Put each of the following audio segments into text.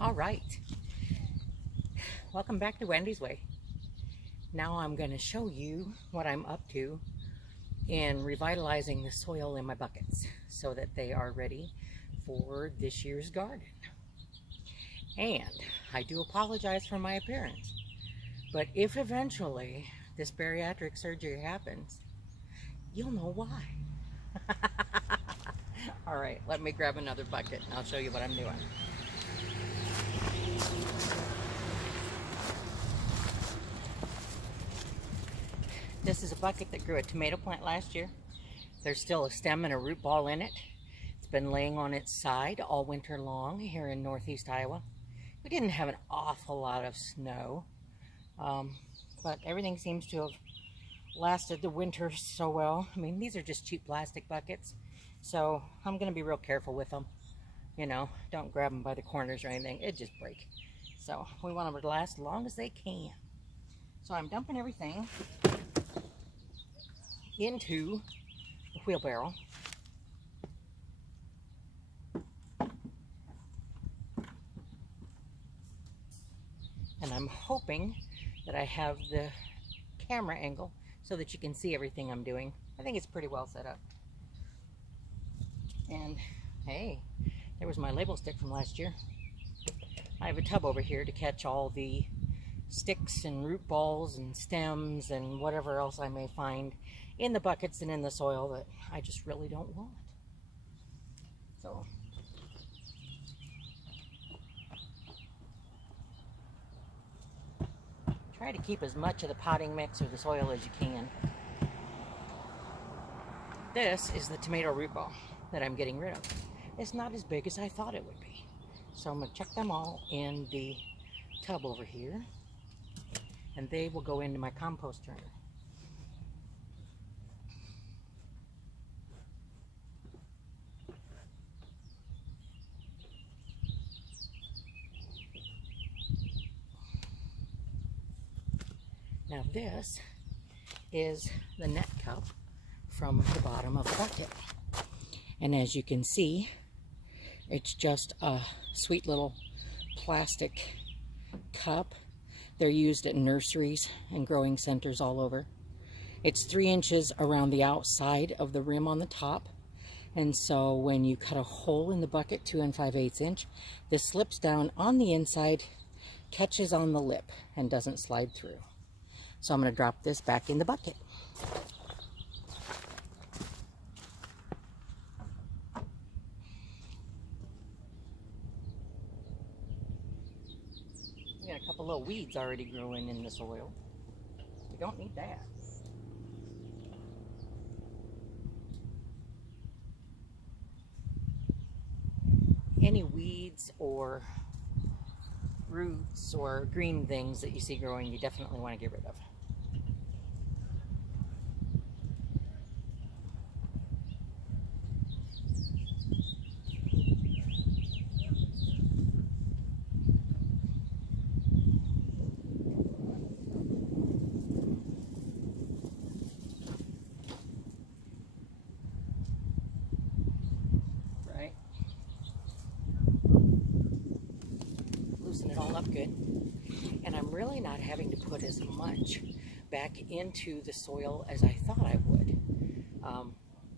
All right, welcome back to Wendy's Way. Now I'm going to show you what I'm up to in revitalizing the soil in my buckets so that they are ready for this year's garden. And I do apologize for my appearance, but if eventually this bariatric surgery happens, you'll know why. All right, let me grab another bucket and I'll show you what I'm doing. This is a bucket that grew a tomato plant last year. There's still a stem and a root ball in it. It's been laying on its side all winter long here in northeast Iowa. We didn't have an awful lot of snow, but everything seems to have lasted the winter so well. I mean, these are just cheap plastic buckets, so I'm going to be real careful with them. You know, don't grab them by the corners or anything. It'd just break. So we want them to last as long as they can. So I'm dumping everything into the wheelbarrow. And I'm hoping that I have the camera angle so that you can see everything I'm doing. I think it's pretty well set up. And hey, there was my label stick from last year. I have a tub over here to catch all the sticks and root balls and stems and whatever else I may find in the buckets and in the soil that I just really don't want. So try to keep as much of the potting mix or the soil as you can. This is the tomato root ball that I'm getting rid of. It's not as big as I thought it would be. So I'm going to chuck them all in the tub over here, and they will go into my compost turner. Now this is the net cup from the bottom of the bucket. And as you can see, it's just a sweet little plastic cup. They're used at nurseries and growing centers all over. It's 3 inches around the outside of the rim on the top. And so when you cut a hole in the bucket, 2 5/8 inch, this slips down on the inside, catches on the lip, and doesn't slide through. So I'm going to drop this back in the bucket. We got a couple little weeds already growing in the soil. We don't need that. Any weeds or roots or green things that you see growing, you definitely want to get rid of. Right? Loosen it all up good. And I'm really not having to put as much back into the soil as I thought I would.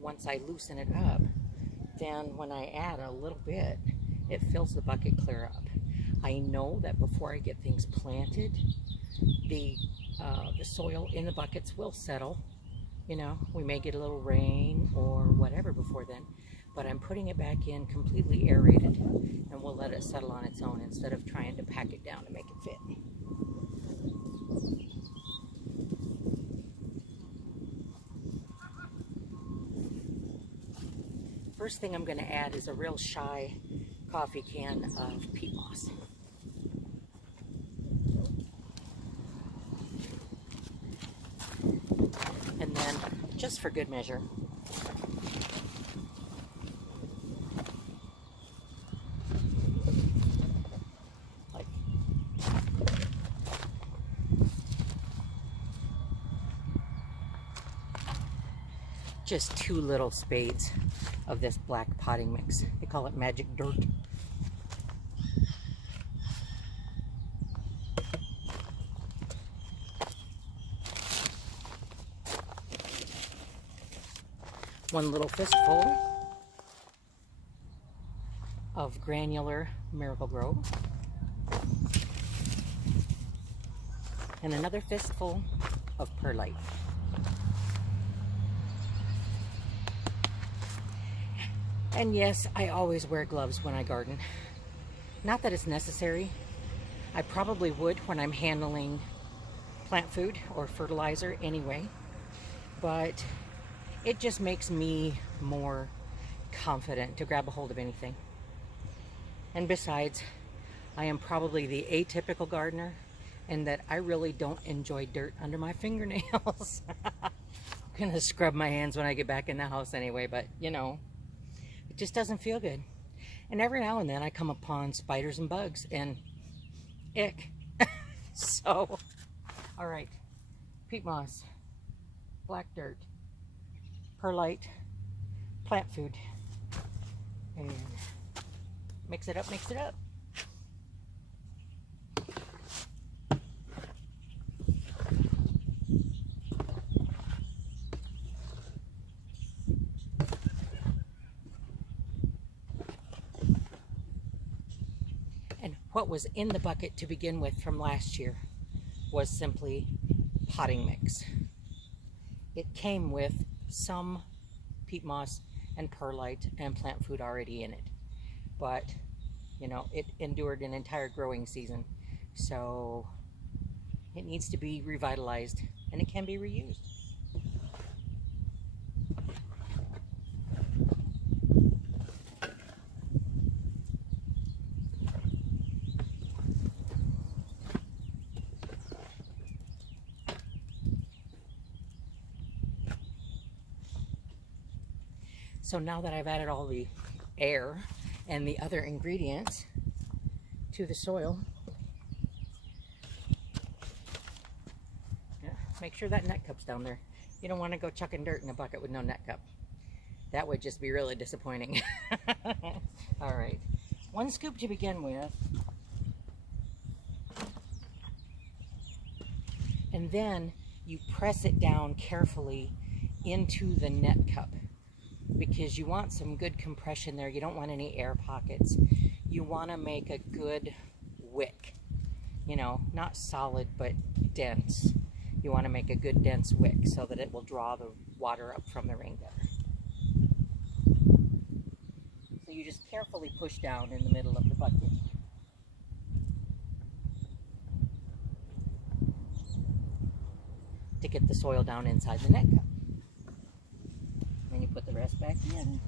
Once I loosen it up, then when I add a little bit, it fills the bucket clear up. I know that before I get things planted, the soil in the buckets will settle. You know, we may get a little rain or whatever before then, but I'm putting it back in completely aerated, and we'll let it settle on its own instead of trying to pack it down to make it fit. First thing I'm going to add is a real shy coffee can of peat moss. And then, just for good measure, like just 2 little spades of this black potting mix. They call it magic dirt. one little fistful of granular Miracle-Gro, and another fistful of pearlite. And yes, I always wear gloves when I garden. Not that it's necessary. I probably would when I'm handling plant food or fertilizer anyway, but it just makes me more confident to grab a hold of anything. And besides, I am probably the atypical gardener in that I really don't enjoy dirt under my fingernails. I'm gonna scrub my hands when I get back in the house anyway, but you know, it just doesn't feel good. And every now and then I come upon spiders and bugs and ick. So, all right, peat moss, black dirt, perlite, plant food, and mix it up, mix it up. And what was in the bucket to begin with from last year was simply potting mix. It came with some peat moss and perlite and plant food already in it. But, you know, it endured an entire growing season. So it needs to be revitalized and it can be reused. So now that I've added all the air and the other ingredients to the soil, make sure that net cup's down there. You don't want to go chucking dirt in a bucket with no net cup. That would just be really disappointing. All right, 1 scoop to begin with. And then you press it down carefully into the net cup, because you want some good compression there. You don't want any air pockets. You want to make a good wick, you know, not solid but dense. You want to make a good dense wick so that it will draw the water up from the rain gutter. So you just carefully push down in the middle of the bucket. To get the soil down inside the net cup. Then you put the rest back in.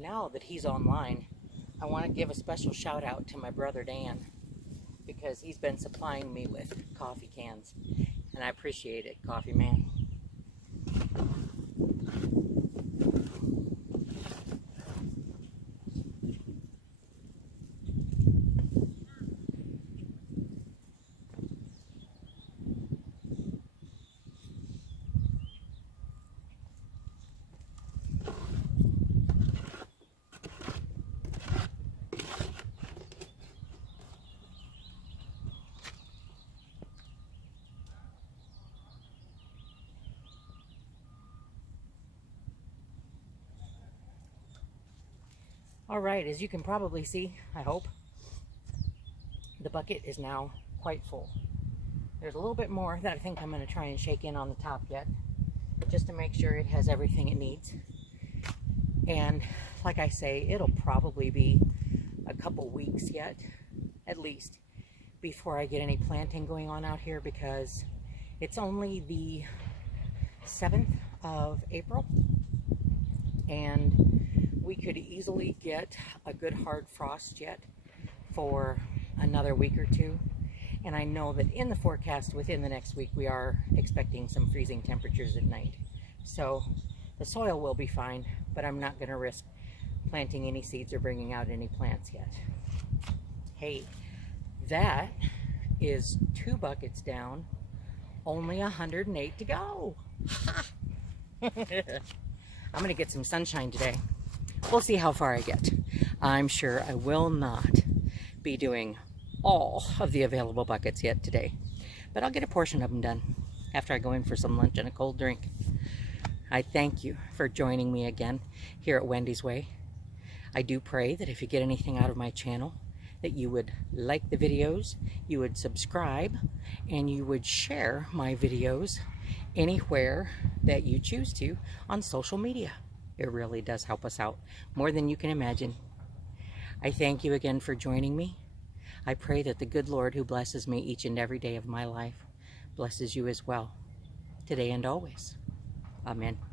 Now that he's online, I want to give a special shout out to my brother Dan, because he's been supplying me with coffee cans, and I appreciate it, coffee man. All right, as you can probably see, I hope, the bucket is now quite full. There's a little bit more that I think I'm going to try and shake in on the top yet, just to make sure it has everything it needs. And like I say, it'll probably be a couple weeks yet, at least, before I get any planting going on out here, because it's only the 7th of April, and we could easily get a good hard frost yet for another week or two, And I know that in the forecast within the next week, we are expecting some freezing temperatures at night. So the soil will be fine, but I'm not going to risk planting any seeds or bringing out any plants yet. Hey, that is 2 buckets down, only 108 to go. I'm going to get some sunshine today. We'll see how far I get. I'm sure I will not be doing all of the available buckets yet today, but I'll get a portion of them done after I go in for some lunch and a cold drink. I thank you for joining me again here at Wendy's Way. I do pray that if you get anything out of my channel, that you would like the videos, you would subscribe, and you would share my videos anywhere that you choose to on social media. It really does help us out more than you can imagine. I thank you again for joining me. I pray that the good Lord who blesses me each and every day of my life blesses you as well, today and always. Amen.